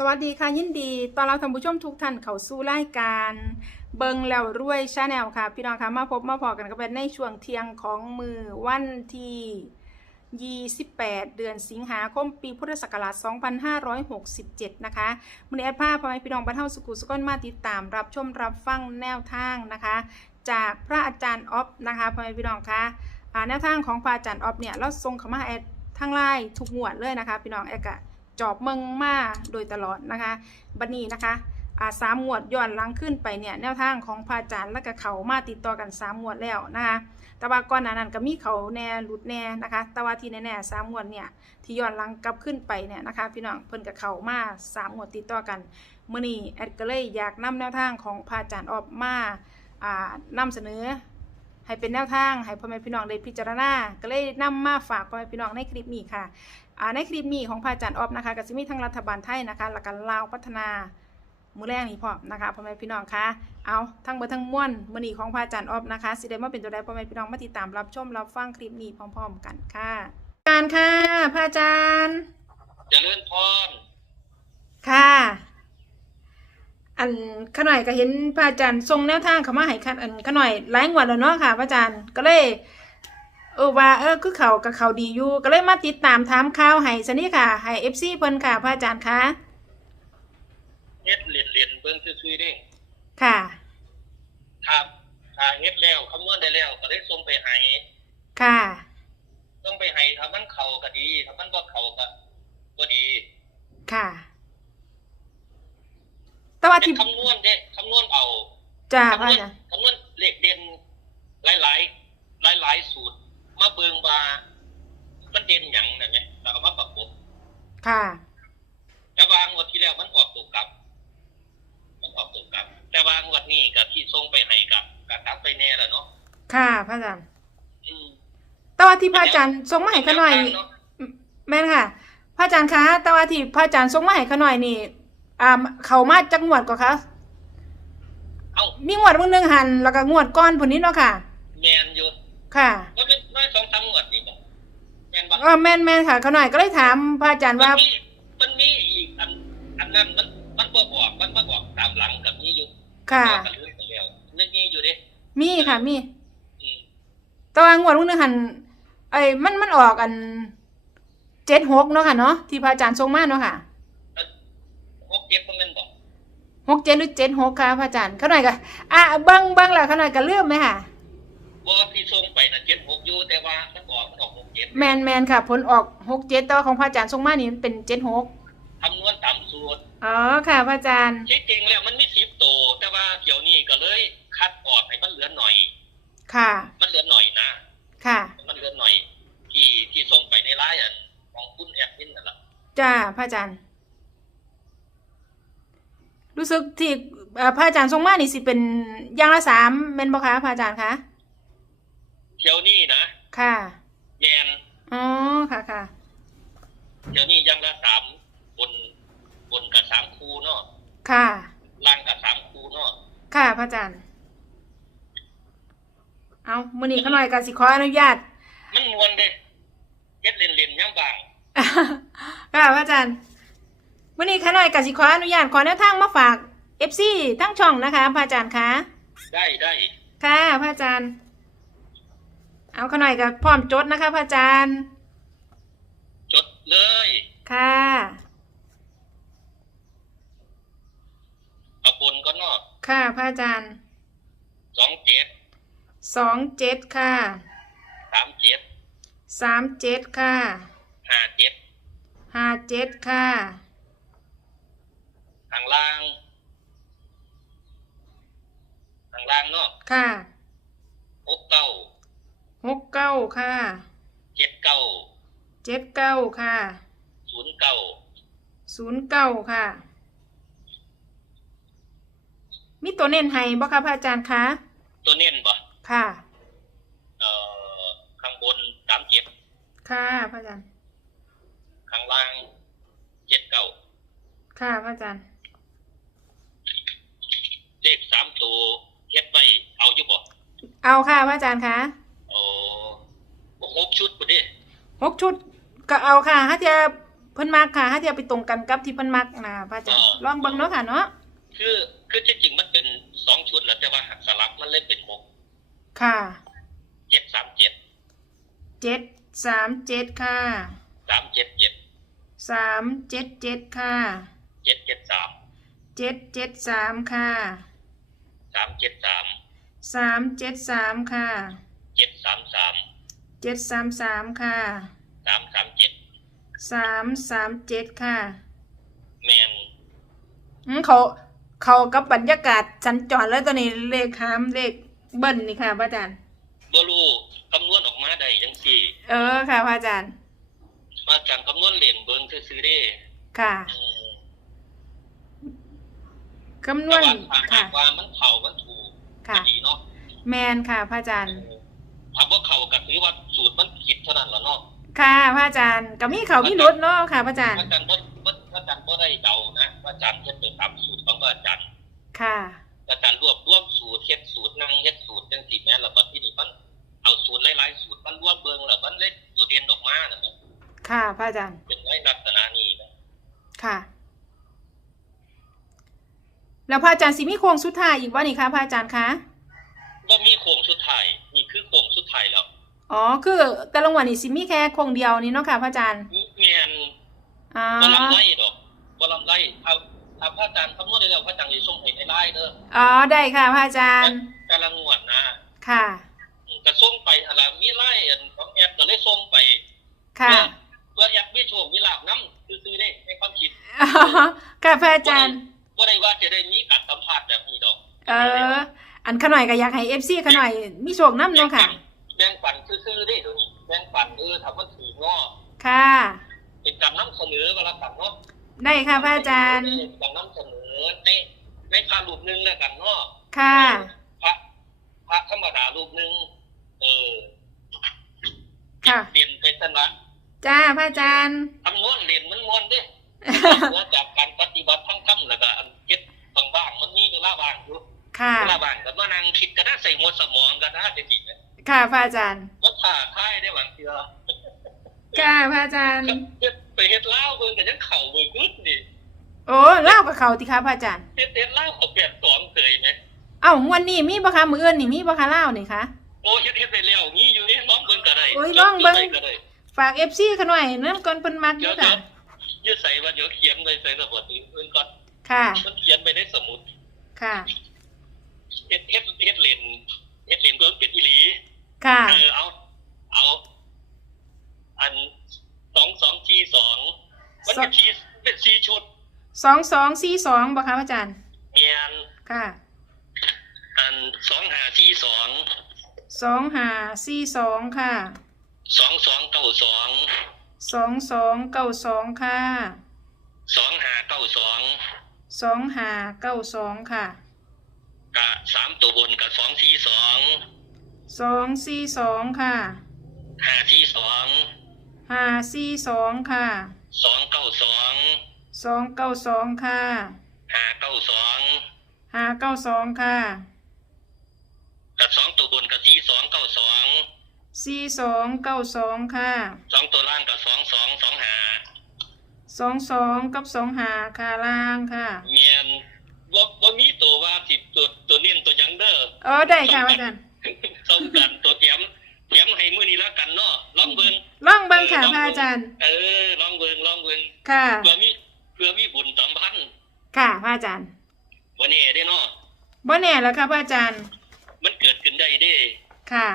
สวัสดีค่ะยินดีตอนเรับท่านผู้ชมทุกท่านเข้าสู่รายการเบิงแล้วรวยชาแนลค่ะ พี่น้องคะมาพบมาพอกันก็เป็นในช่วงเที่ยงของมือวันที่28 เดือนสิงหาคมปีพุทธศักราช 2567 นะคะมือแอดภาพพ่อแม่พี่น้องบรรเทาสุขุสุกนมาติดตามรับชมรับฟังแนวทางนะคะ จากพระอาจารย์ออฟนะคะพ่อแม่พี่น้องคะอ่าแนวทางของพระอาจารย์ออฟเนี่ยเราส่งเข้ามาแอดทางไลน์ทุกงวดเลยนะคะ พี่น้องแอดกะ จอบเมืองมาโดยตลอดนะคะ บัดนี้นะคะอาสามหมวดย้อนลังขึ้นไปเนี่ยแนวทางของพระอาจารย์และก็เขามาติดต่อกันสามหมวดแล้วนะคะ แต่ว่าก่อนหน้านั้นก็มีเขาแน่หลุดแน่นะคะ แต่ว่าที่แน่ๆสามหมวดเนี่ยที่ย้อนลังกลับขึ้นไปเนี่ยนะคะ พี่น้องเพิ่นกับเขามาสามหมวดติดต่อกันมื้อนี้แอดก็เลยอยากนำแนวทางของพระอาจารย์ออกมาอ่านำเสนอ ให้เป็นแนวทางให้พ่อแม่พี่น้องได้พิจารณาก็เลยนำมาฝากพ่อแม่พี่น้องในคลิปนี้ค่ะ ในคลิปนี้ของพระอาจารย์ออฟนะคะก็จะมีทั้งรัฐบาลไทยนะคะและกันลาวพัฒนามือแรกนี้พร้อมนะคะพ่อแม่พี่น้องคะเอาทั้งเบอร์ทั้งม้วนมือนี้ของพระอาจารย์ออฟนะคะสิได้มาเป็นตัวใดพ่อแม่พี่น้องมาติดตามรับชมรับฟังคลิปนี้พร้อม ๆ กันค่ะการค่ะพระอาจารย์เจริญพรค่ะ อันขน่อยก็เห็นพระอาจารย์ทรงแนวทางเขามาให้คันอันขน่อยหลายงวดแล้วเนาะค่ะพระอาจารย์ก็เลย เออว่าเออคือเขากับเขาดีอยู่ก็เลยมาติดตามถามข่าวให้ซะนี่ค่ะให้เอฟซีเพิ่นค่ะพระอาจารย์คะเฮ็ดเรียนเรียนเบิ่งซื่อๆเด้ค่ะครับถ้าเฮ็ดแล้วคำนวณได้แล้วก็ได้ส่งไปให้ค่ะส่งไปให้ถ้ามันเข้าก็ดีถ้ามันบ่เข้าก็บ่ดี ค่ะแต่ว่าเป็นที่คำนวณเด้คำนวณเอาจ้าพคำระนวอาณจารย์คำนวณเลขเด่นหลายๆหลายๆสูตรมา เบิ่งว่ามันเด่นหยังนั่นแหละแล้วก็มาประกบค่ะ แต่ว่างวดที่แล้วมันออกตัวกลับ มันออกตัวกลับ แต่ว่างวดนี้ก็ที่ส่งไปให้ก็ก็กลับไปแน่แล้วเนาะค่ะพระอาจารย์อืมแต่ว่าที่พระอาจารย์ทรงมาให้ขาหน่อยนี่เนาะแม่นค่ะ พระอาจารย์คะแต่ว่าที่พระอาจารย์ทรงมาให้ขาหน่อยนี่อ่าเขามาจากงวดก่อนคะเอ้ามีงวดเบิ่งหนึงหันแล้วก็งวดก้อนพุ่นนี้เนาะค่ะ แมนอยู่ค่ะ มันเป็นน้อย สองสามงวดนี่บ่แมนบ่เออแม่นแม่นค่ะขาหน่อยก็เลยถามพระอาจารย์มันว่ามีมันมีอีกอันอันนั้นมันมันบ่บอกมันบ่บอกตามหลังกับนี้อยู่ค่ะกันเลยกันแล้วนึกนี้อยู่เด้มีค่ะมีอืมแต่ว่างวดเบิ่งหนึงหันไอ้ยมันมันออกอันเจ็ดหกเนาะค่ะเนาะที่พระอาจารย์ทรงมาเนาะค่ะอันหกเจ็ดบ่แม่นบ่หกเจ็ดหรือเจ็ดหกค่ะพระอาจารย์ขาหน่อยก็อะเบิ่งเบิ่งแล้วขาหน่อยก็เลื่อมไหมค่ะ บ่ที่ส่งไปน่ะเจ็ดหกอยู่แต่ว่ามันออกมันออกหกเจ็ดแมนแมนค่ะ ผลออกหกเจ็ดแต่ว่าของพระอาจารย์ทรงมานี่มันเป็นเจ็ดหกคำนวณตามสูตรอ๋อค่ะพระอาจารย์ที่จริงแล้วมันมี10ตัวแต่ว่าเดี๋ยวนี้ก็เลยคัดออกให้มันเหลือหน่อย ค่ะ มันเหลือหน่อยนะ ค่ะ มันเหลือหน่อย ที่ที่ส่งไปในไลน์อันของคุณแอดมินนั่นล่ะจ้าพระอาจารย์ รู้สึกที่เอ่อพระอาจารย์ทรงมานี่สิเป็นอย่างละสามเมนบ่คะพระอาจารย์คะ เที่ยวนี้นะค่ะแมนอ๋อค่ะค่ะเดี๋ยวนี้ยังละสามบนบนกับสามคูเนาะค่ะล่างกับสามคูเนาะค่ะพระอาจารย์เอามื้อนี้ขาหน่อยก็สิขออนุญาต มันมวนเด้เฮ็ดเล่นเล่นๆยังบางค่ะพระอาจารย์วันนี้ขาหน่อยกสิขออนุญาตขอแนวทางมาฝาก FC ทั้งช่องนะคะพระอาจารย์คะได้ได้ค่ะพระอาจารย์ เอาขาหน่อยกับพร้อมจดนะคะพระอาจารย์ จดเลย ค่ะเอาบนก็เนาะค่ะพระอาจารย์สองเจ็ดสองเจ็ดค่ะสามเจ็ดสามเจ็ดค่ะห้าเจ็ดห้าเจ็ดค่ะทางล่างทางล่างเนาะค่ะหกเก้า หกเก้าค่ะเจ็ดเก้าเจ็ดเก้าค่ะศูนย์เก้าศูนย์เก้าค่ะ มีตัวเน้นให้บ่คะพระอาจารย์คะตัวเน้นบ่ค่ะ เอ่อข้างบนสามเจ็ดค่ะพระอาจารย์ข้างล่างเจ็ดเก้าค่ะพระอาจารย์เลขสามตัวเฮ็ดไปเอาอยู่บ่เอาค่ะพระอาจารย์คะโอ้ห กชุดบ่เด้หกชุดก็เอาค่ะถ้าจะพิ่นมักค่ะถ้าจะไปตรงกันกับที่เพิ่นมักนะพระอาจารย์ลองเบิ่งเนาะค่ะเนาะคือคือที่จริงมันเป็นสองชุดแหละแต่ว่าหักสลับมันเลยเป็นหกค่ะเจ็ดสามเจ็ดเจ็ดสามเจ็ดค่ะสามเจ็ดเจ็ดสามเจ็ดเจ็ดค่ะเจ็ดเจ็ดสามเจ็ดเจ็ดสามค่ะสามเจ็ดสามสามเจ็ดสามค่ะเจ็ดสามสาม เจ็ดสามสามค่ะสามสามเจ็ดสามสามเจ็ดค่ะแมนอืมเขาเขากับบรรยากาศสัญจรแล้วตัวนี้เลขหามเลขเบิ้ลนี่ค่ะพระอาจารย์บรูคำนวณออกมาได้ยังสี่เออค่ะพระอาจารย์มาจากคำนวณเหรียญเบิ้งซื้อๆเด้ค่ะอืมคำนแต่วณว่าถ้าหาค่ะ กว่ามันเข่ามันถูกค่ะ ก็ดีเนาะ แมนค่ะพระอาจารย์ ถ้าว่าเข่าก็ถือว่าสูตรมันผิดเท่านั้นละเนาะค่ะพระอาจารย์ก็มีเขามีรถเนาะค่ะพระอาจารย์พระอาจารย์บ่บ่พระอาจารย์บ่ได้เดานะพระอาจารย์เฮ็ดไปตามสูตรของพระอาจารย์ค่ะพระอาจารย์รวบรวมสูตรเฮ็ดสูตรนั่งเฮ็ดสูตรจังซี่แม่นแล้วบัดที่นี่มันเอาสูตรหลายๆสูตรมันรวมเบิ่งแล้วมันเลยตัวเรียนออกมาน่ะมันค่ะพระอาจารย์เป็นในลักษณะนี้นะค่ะ แล้วพระอาจารย์สิมีโครงสุดท้ายอีกว่านี่คะพระอาจารย์คะบ่มีโค้งสุดท้าย นี่คือโค้งสุดท้ายแล้ว อ๋อ คือแต่ละวันนี่สิมีแค่โครงเดียวนี่เนาะค่ะพระอาจารย์มีแม่นอ๋อบ่ลำไรดอกบ่ลำไรถ้าถ้าพระอาจารย์คำนวณได้แล้วพระอาจารย์สิส่งให้ในไลน์เด้อ อ๋อ ได้ค่ะพระอาจารย์แต่ละงวดนะ ค่ะก็ส่งไปหั่นล่ะมีไลน์อันของแอปก็เลยส่งไป ค่ะเพื่อแอปมีโชคมีลาภนำซื่อๆเด้ในความคิดอ๋อค่ะพระอาจารย์บ่ได้ว่าจะได้มีการสัมภาษณ์แบบนี้ดอก เออ อันขน่อยก็อยากให้เอฟซีขน่อยมีโชคน้ำเนาะค่ะ แบ่งปันซื่อๆเด้เดี๋ยวนี้แบ่งปันเออถ้ามันถือเนาะค่ะเป็นการนำเสนอก็แล้วกันเนาะได้ค่ะพระอาจารย์การนำเสนอในในพระรูปหนึงแล้วกันเนาะค่ะพระพระธรรมดารูปหนึงเออค่ะเรียนไปสนะจ้าพระอาจารย์คำนวณเรียนมันม่วนเด้เนื่องจากการปฏิบัติทั้งค่ำแล้วก็อันเจ็ดบางบ้างมันมีเวลาว่างอยู่ค่ะเวลาว่างก็มานั่งคิดก็ได้ใส่หัวสมองก็ได้จริงๆนะ ค่ะพระอาจารย์มันถ่าค่ายได้บางเทื่อค่ะพระอาจารย์เฮ็ดไปเฮ็ดเหล้าเบิ่งก็ยังเข่าเบิ่งกึดนี่โอ้เล่ากับเขาติค่ะพระอาจารย์เฮ็ดเฮ็ดเหล้าเขาเปลี่ยนสองเคยไหมเอ้าวันนี้มีบ่คะมื้ออื่นนี่มีบ่คะเล่านี่คะโอ้เฮ็ดเฮ็ดไปแล้วงี้อยู่นี่น้องเบิ่งก็ได้โอ้ยลองเบิ่งจดก็ได้ฝากเอฟซีขน่อยน้ำก่อนเพิ่นมักอเดี๋ยยู่วเดี๋ค่ะยวยืดใส่ว่าเดี๋ยวเขียนไว้ใส่ระบบนี้เพิ่นก่อนค่ะมันเขียนไปในสมุดค่ะเฮ็ดเฮ็ดเฮ็ดเลนเฮ็ดเลนเบิ่งเป็นอีหลี ค่ะเออเอา เอา อันสองสองทีสองมันเป็นทีเป็นสีชุดสองสองสี่สองบ่คะพระอาจารย์เมียนค่ะ อันสองหาทีสองสองห้าสี่สองค่ะสองสองเก้าสองสองสองเก้าสองค่ะสองหาเก้าสองสองห้าเก้าสองค่ะกะสามตัวบนกับสองทีสอง สองสี่สองค่ะหาทีสองห้าสี่สองค่ะสองเก้าสองสองเก้าสองค่ะหาเก้าสองห้าเก้าสองค่ะกับสองตัวบนกับทีสองเก้าสองสี่สองเก้าสองค่ะสองตัวล่างกับสองสองสองหาสองสองกับสองห้าค่ะล่างค่ะเมียนว่าว่ามีตัวว่าสิตัวตัวเนียนตัวหยังเด้อเออได้ค่ะพระอาจารย์ สมกันตัวเตรียมเตรียมให้มื้อนี้แล้วกันเนาะลองเบิ่งล่องเบิ้งค่ะพระอาจารย์ เออลองเบิ่งลองเบิ่งค่ะ เพื่อมีเพื่อมีบุญสัมพันธ์ค่ะพระอาจารย์วันนี้ได้เนาะบ่แน่แล้วค่ะพระอาจารย์ มันเกิดขึ้นได้เด้ ค่ะ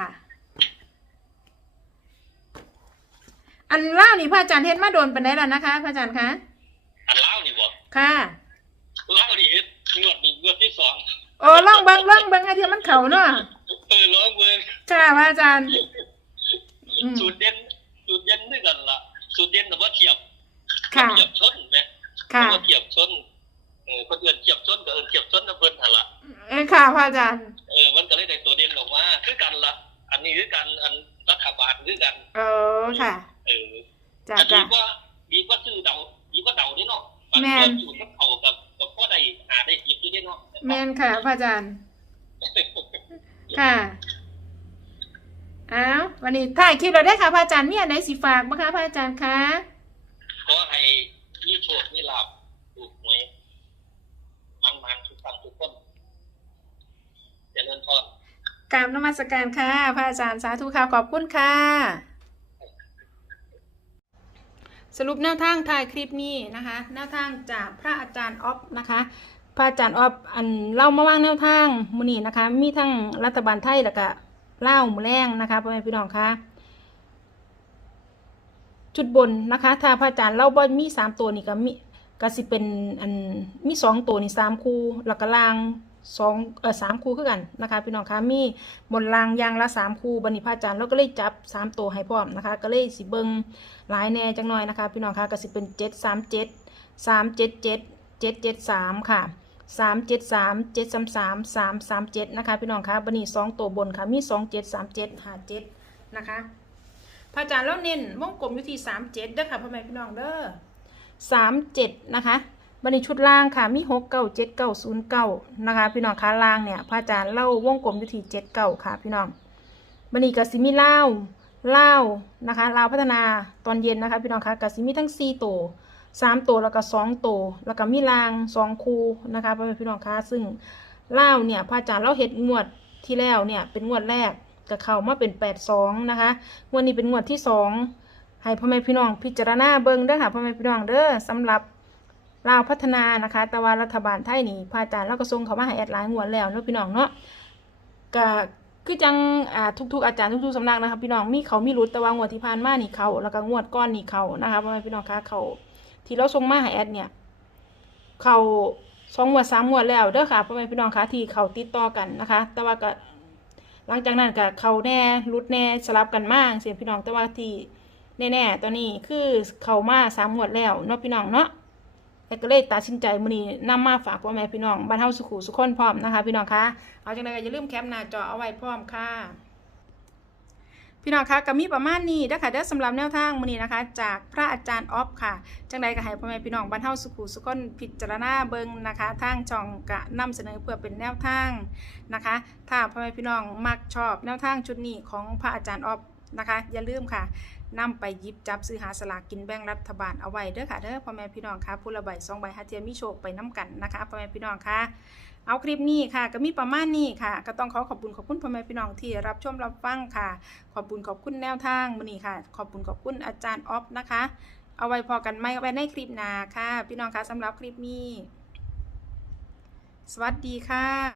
อันเล่าวนี่พระอาจารย์เฮ็ดมาโดนปานใดแล้วนะคะพระอาจารย์คะอันเล่าวนี่บ่ค่ะ เล่าวนี่เฮ็ดงวดนี้งวดที่สองโอ้ล่องเบิ้งล่องเบิ้งให้เทียมมันเข่าเนาะเออลองเบิ่ง ค่ะพระอาจารย์อืม สูตรเด่นสูตรเด่นด้วยกันล่ะสูตรเด่นแต่ว่าเทียบค่ะ เทียบชนแหมค่ะว่าเทียบชนเออคนอื่นเทียบชนก็เอิ้นเทียบชนนะเพิ่นหั่นล่ะเอ้ยค่ะพระอาจารย์เออมันก็เลยได้ตัวเด่นออกมาคือกันละอันนี้คือกันอันรัฐบาลคือกัน เออค่ะเออจ้าอันจ้าดีกว่าดีกว่าซื้อเดาดีกว่าเดาได้เนาะบางแม่คน นอยู่กับเขากับกับพ่อใดหาได้หยิบอยู่ได้เนาะแม่นค่ะพระอาจารย์ ค่ะ้าววันนี้ถ่ายคลิปเราได้ค่ะพระอาจารย์มีอะไรสิฝากบ้างคะพระอาจารย์คะขอให้มีโชคมีลาบถูกหวยมันมันทุกท่นทุกคนจะเจริญพรกราบนมัสการค่ะ พระอาจารย์สาธุค่ะขอบคุณค่ะ สรุปแนวทางถ่ายคลิปนี้นะคะแนวทางจากพระอาจารย์ออฟนะคะพระอาจารย์ออฟอันเล่ามาว่างแนวทางมุนีนะคะ มีทั้งรัฐบาลไทยแล้วก็ เล่าวหมูแรงนะคะพ่อแม่พี่น้องคะจุดบนนะคะ ถ้าพระอาจารย์เล่าบ่มีสามตัวนี่ก็มีก็สิเป็นอันมีสองตัวนี่สามคู่แล้วก็ล่างสองเออสามคู่คือกันนะคะ พี่น้องคะมีบนลางยางละสามคู่บันิพระอาจารย์เราก็เลยจับสามตัวให้พร้อมนะคะ ก็เลยสิเบิงหลายแน่จังหน่อยนะคะ พี่น้องคะก็สิเป็นเจ็ดสามเจ็ดสามเจ็ดเจ็ดเจ็ดเจ็ดสามค่ะ สามเจ็ดสามเจ็ดสามสามสามสามเจ็ดนะคะ พี่น้องคะบันนี้สองตัวบนค่ะมีสองเจ็ดสามเจ็ดห้าเจ็ดนะคะพระอาจารย์แล้วเน้นวงกลมอยู่ที่สามเจ็ดเด้อค่ะพ่อแม่พี่น้องเด้อสามเจ็ดนะคะบันนี้ชุดล่างค่ะมีหกเก้าเจ็ดเก้าศูนย์เก้านะคะ พี่น้องคะล่างเนี่ยพระอาจารย์เล่าวงกลมอยู่ที่เจ็ดเก้าค่ะ พี่น้องบันนี้กับซิมิเล่าวลานะคะลาวพัฒนาตอนเย็นนะคะ พี่น้องคะกสิมีทั้ง4ตัว 3ตัวแล้วก็2ตัวแล้วก็มีราง2คูนะคะพ่อแม่พี่น้องคะซึ่งเล่าเนี่ยพระอาจารย์เราเห็ดงวดที่แล้วเนี่ยเป็นงวดแรกก็เขามาเป็น82นะคะงวดนี้เป็นงวดที่2ให้พ่อแม่พี่น้องพิจารณาเบิ่งเด้อค่ะพ่อแม่พี่น้องเด้อสำหรับลาวพัฒนานะคะ แต่ว่ารัฐบาลไทยนี่พระอาจารย์เราก็ส่งเขามาให้แอดไลน์งวดแล้วเนาะพี่น้องเนาะก็คือจังอ่าทุกๆอาจารย์ทุกๆสำนักนะคะพี่น้องมีเขามีรุดแต่ว่างวดที่ผ่านมานี่เขาแล้วก็งวดก้อนนี่เขานะคะพ่อแม่พี่น้องคะเขา ที่เราส่งมาให้แอดเนี่ย เขาสองงวดสามงวดแล้วเด้อค่ะพ่อแม่พี่น้องคะที่เขาติดต่อกันนะคะ แต่ว่าก็หลังจากนั้นก็เขาแน่รุดแน่สลับกันมากเสียพี่น้องแต่ว่าที่แน่ๆตอนนี้คือเขามาสามงวดแล้วเนาะพี่น้องเนาะแต่ก็เลยตัดสินใจมื้อนี้นำมาฝากพ่อแม่พี่น้องบ้านเฮาสุขุสุขคนพร้อมนะคะ พี่น้องคะเอาจังไดก็อย่าลืมแคปหน้าจอเอาไว้พร้อมค่ะ พี่น้องคะก็มีประมาณนี้นะคะเด้อสำหรับแนวทางมื้อนี้นะคะ จากพระอาจารย์ออฟค่ะ จังใดก็ให้พ่อแม่พี่น้องบ้านเฮาสุขุสุขคนพิจารณาเบิ่งนะคะทางช่องกะนำเสนอเพื่อเป็นแนวทางนะคะ ถ้าพ่อแม่พี่น้องมักชอบแนวทางชุดนี้ของพระอาจารย์ออฟ นะคะ อย่าลืมค่ะนำไปยิบจับซื้อหาสลากกินแบ่งรัฐบาลเอาไว้เด้อค่ะเด้อพ่อแม่พี่น้องค่ะผู้ละใบสองใบหาเทียมมีโชคไปน้กันนะคะพ่อแม่พี่น้องค่ะ เอาคลิปนี้ค่ะ ก็มีประมาณนี้ค่ะ ก็ต้องขอขอบคุณขอบคุณพ่อแม่พี่น้องที่รับชมรับฟังค่ะ ขอบคุณขอบคุณแนวทางมื้อนี้ค่ะ ขอบคุณขอบคุณอาจารย์ออฟนะคะ เอาไว้พอกันไหมไว้ในคลิปหน้าค่ะ พี่น้องคะสำหรับคลิปนี้ สวัสดีค่ะ